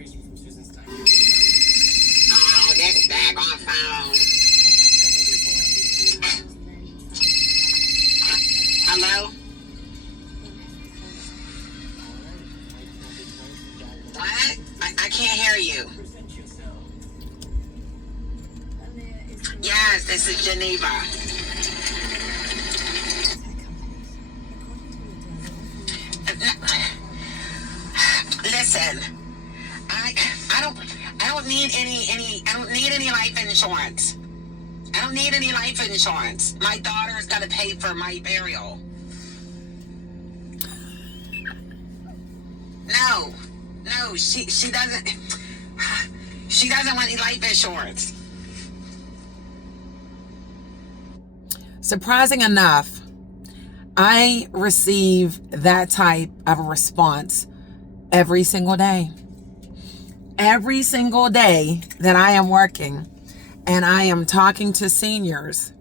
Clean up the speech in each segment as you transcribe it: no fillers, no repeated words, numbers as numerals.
Oh, this daggone phone. Hello? What? I can't hear you. Yes, this is Geneva. Listen, I don't need any life insurance. I don't need any life insurance. My daughter's got to pay for my burial. No, she doesn't. She doesn't want any life insurance. Surprising enough, I receive that type of a response every single day. Every single day that I am working and I am talking to seniors,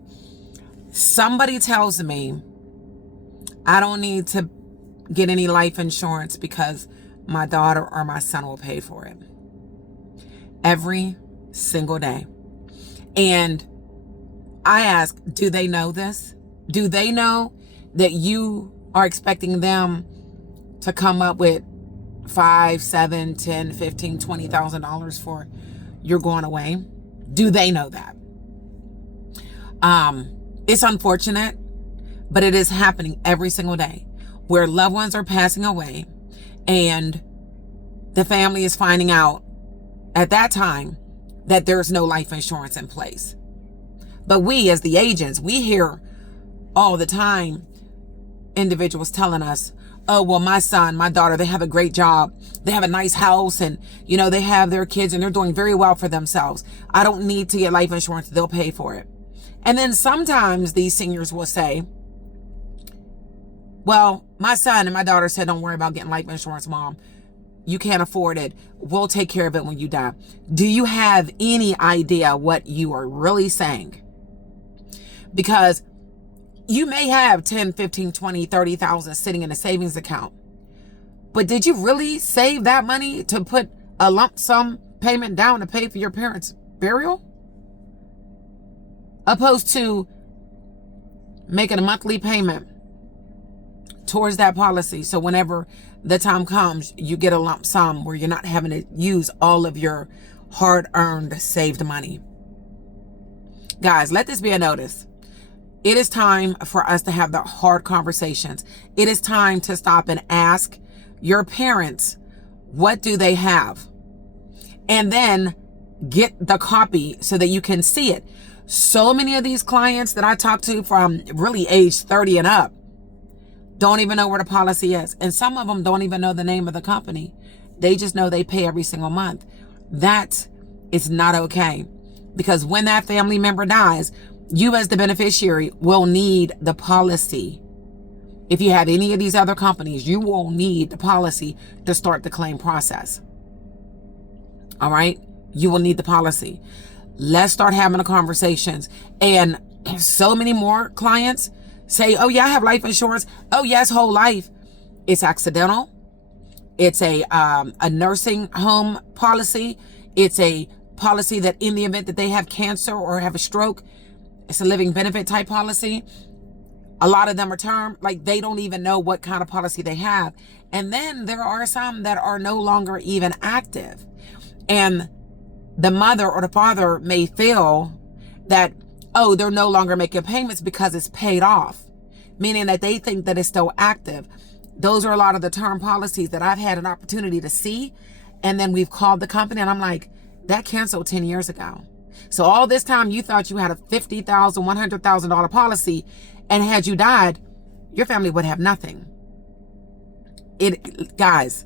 somebody tells me I don't need to get any life insurance because my daughter or my son will pay for it. Every single day. And I ask, do they know this? Do they know that you are expecting them to come up with $5, $7, $10, $15, $20,000 for your going away? Do they know that? It's unfortunate, but it is happening every single day where loved ones are passing away and the family is finding out at that time that there's no life insurance in place. But we, as the agents, we hear all the time individuals telling us, oh, well, my son, my daughter, they have a great job. They have a nice house and, they have their kids and they're doing very well for themselves. I don't need to get life insurance. They'll pay for it. And then sometimes these seniors will say, well, my son and my daughter said, don't worry about getting life insurance, Mom. You can't afford it. We'll take care of it when you die. Do you have any idea what you are really saying? Because you may have 10, 15, 20, 30,000 sitting in a savings account. But did you really save that money to put a lump sum payment down to pay for your parents' burial? Opposed to making a monthly payment towards that policy. So whenever the time comes, you get a lump sum where you're not having to use all of your hard-earned, saved money. Guys, let this be a notice. It is time for us to have the hard conversations. It is time to stop and ask your parents, what do they have? And then get the copy so that you can see it. So many of these clients that I talk to from really age 30 and up don't even know where the policy is. And some of them don't even know the name of the company. They just know they pay every single month. That is not okay. Because when that family member dies, you as the beneficiary will need the policy. If you have any of these other companies, you will need the policy to start the claim process. All right? You will need the policy. Let's start having the conversations. And so many more clients say, oh yeah, I have life insurance. Oh yes, whole life. It's accidental. It's a nursing home policy. It's a policy that in the event that they have cancer or have a stroke, it's a living benefit type policy. A lot of them are term, like they don't even know what kind of policy they have. And then there are some that are no longer even active. And the mother or the father may feel that, oh, they're no longer making payments because it's paid off, meaning that they think that it's still active. Those are a lot of the term policies that I've had an opportunity to see. And then we've called the company and I'm like, that canceled 10 years ago. So all this time you thought you had a $50,000, $100,000 policy, and had you died, your family would have nothing. Guys,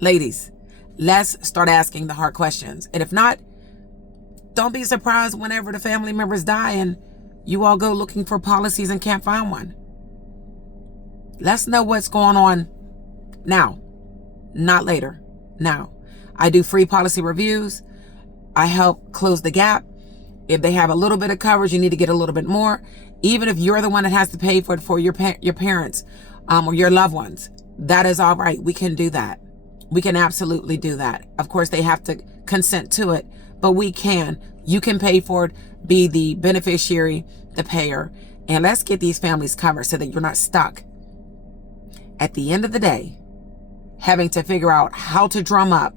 ladies, let's start asking the hard questions. And if not, don't be surprised whenever the family members die and you all go looking for policies and can't find one. Let's know what's going on now, not later. Now, I do free policy reviews. I help close the gap. If they have a little bit of coverage, you need to get a little bit more. Even if you're the one that has to pay for it for your parents or your loved ones, that is all right. We can do that. We can absolutely do that. Of course, they have to consent to it, but we can. You can pay for it, be the beneficiary, the payer, and let's get these families covered so that you're not stuck at the end of the day having to figure out how to drum up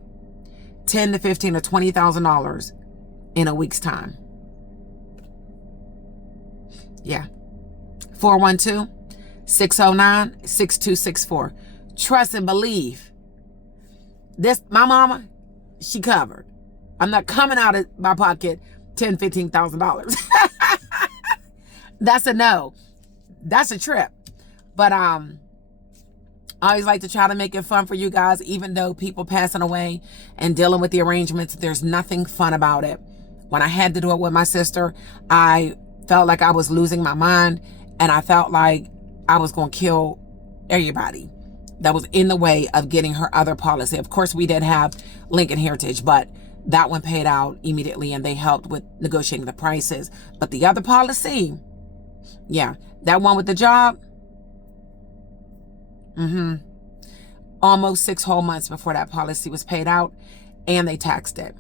$10 to $15 or $20,000 in a week's time. Yeah. 412-609-6264. Trust and believe. This, my mama, she covered. I'm not coming out of my pocket $10,000, $15,000. That's a no. That's a trip. But I always like to try to make it fun for you guys, even though people passing away and dealing with the arrangements, there's nothing fun about it. When I had to do it with my sister, I felt like I was losing my mind, and I felt like I was going to kill everybody that was in the way of getting her other policy. Of course, we did have Lincoln Heritage, but that one paid out immediately, and they helped with negotiating the prices. But the other policy, yeah, that one with the job, almost 6 whole months before that policy was paid out, and they taxed it.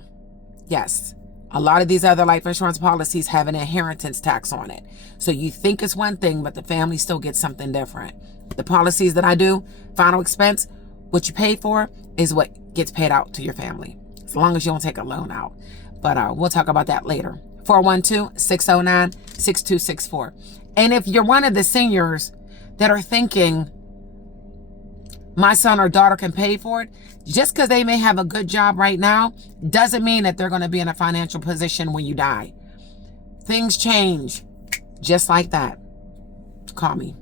Yes, a lot of these other life insurance policies have an inheritance tax on it. So you think it's one thing, but the family still gets something different. The policies that I do, final expense, what you pay for is what gets paid out to your family, as long as you don't take a loan out. But we'll talk about that later. 412-609-6264. And if you're one of the seniors that are thinking, my son or daughter can pay for it, just because they may have a good job right now doesn't mean that they're going to be in a financial position when you die. Things change just like that. Call me.